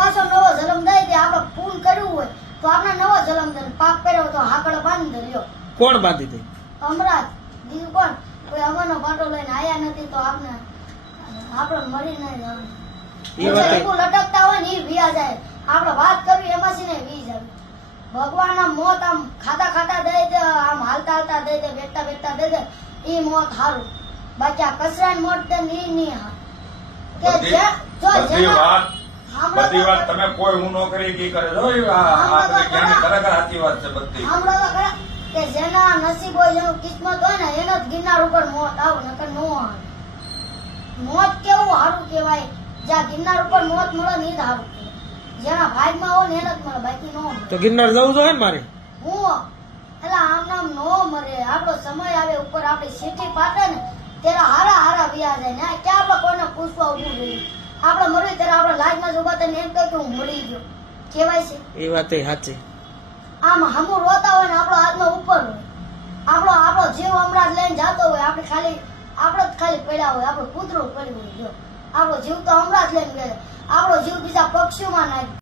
પાછો નવો જન્મ દઈ દે. આપણે પૂન કર્યું હોય તો આપણે નવો જન્મ દે, પાપ કર્યો તો હાકડ બાંધી દે. લ્યો કોણ બાંધી દે? હમણાં બીજું કોણ? કોઈ અમરનો પાટો લઈને આયા નથી તો આપણે મરી નહીં જવાનું. એ વાત લટકતા હોય ને એ વિયા જાય. આપણે વાત કરવી એમાં છે ને વી જાય. ભગવાન આમ મોત આમ ખાતા ખાતા દે દે, આમ હાલતા હાલતા દે દે, બેઠતા બેઠતા દે દે, ઈ મોત હારું. બાકી આ કચરાની મોત દે ની ની હા કે જે જો બધી વાત તમે કોઈ હું નો કરી કી કરે જો આ જ્ઞાની ખરેખર સાચી વાત છે બધી. હમણાં તો ખરા કે જેના નસીબ હોય જેનું કિસ્મત હોય ને એનો જ ગિરનાર ઉપર મોત આવે, નકર નો આવે. મોત કેવું સારું કહેવાય, જ્યાં ગિરનાર ઉપર મોત મળે ને એ જ સારું કહેવાય. જેના ભાગમાં હોય ને એને જ મળે, બાકી નો મળે. તો ગિરનાર જવું જોઈએ ને મારે? હું એટલે આમ નામ નો મરે. આપણો સમય આવે ઉપર આપણી સીટી પાકે ને ત્યારે હારા હારા વ્યા જાય ને ક્યાં આપણે કોઈને પૂછવા ઉભું રહ્યું. આપણે મરવી ત્યારે આપણે લાજમાં જ ઉભા થઈને એમ કહે કે હું મરી ગયો કહેવાય છે. એ વાત સાચી. આમ હમું રોતા હોય ને આપણો હાથમાં ઉપર હોય, આપણો જીવ હમણાં જ લઈને જતો હોય, આપણે જ ખાલી પડ્યા હોય, આપણું કૂતરું પડ્યું હોય. જો આપણો જીવ તો હમણાં જ લઈને ગયો, આપણો જીવ બીજા પક્ષીઓમાં નાખી.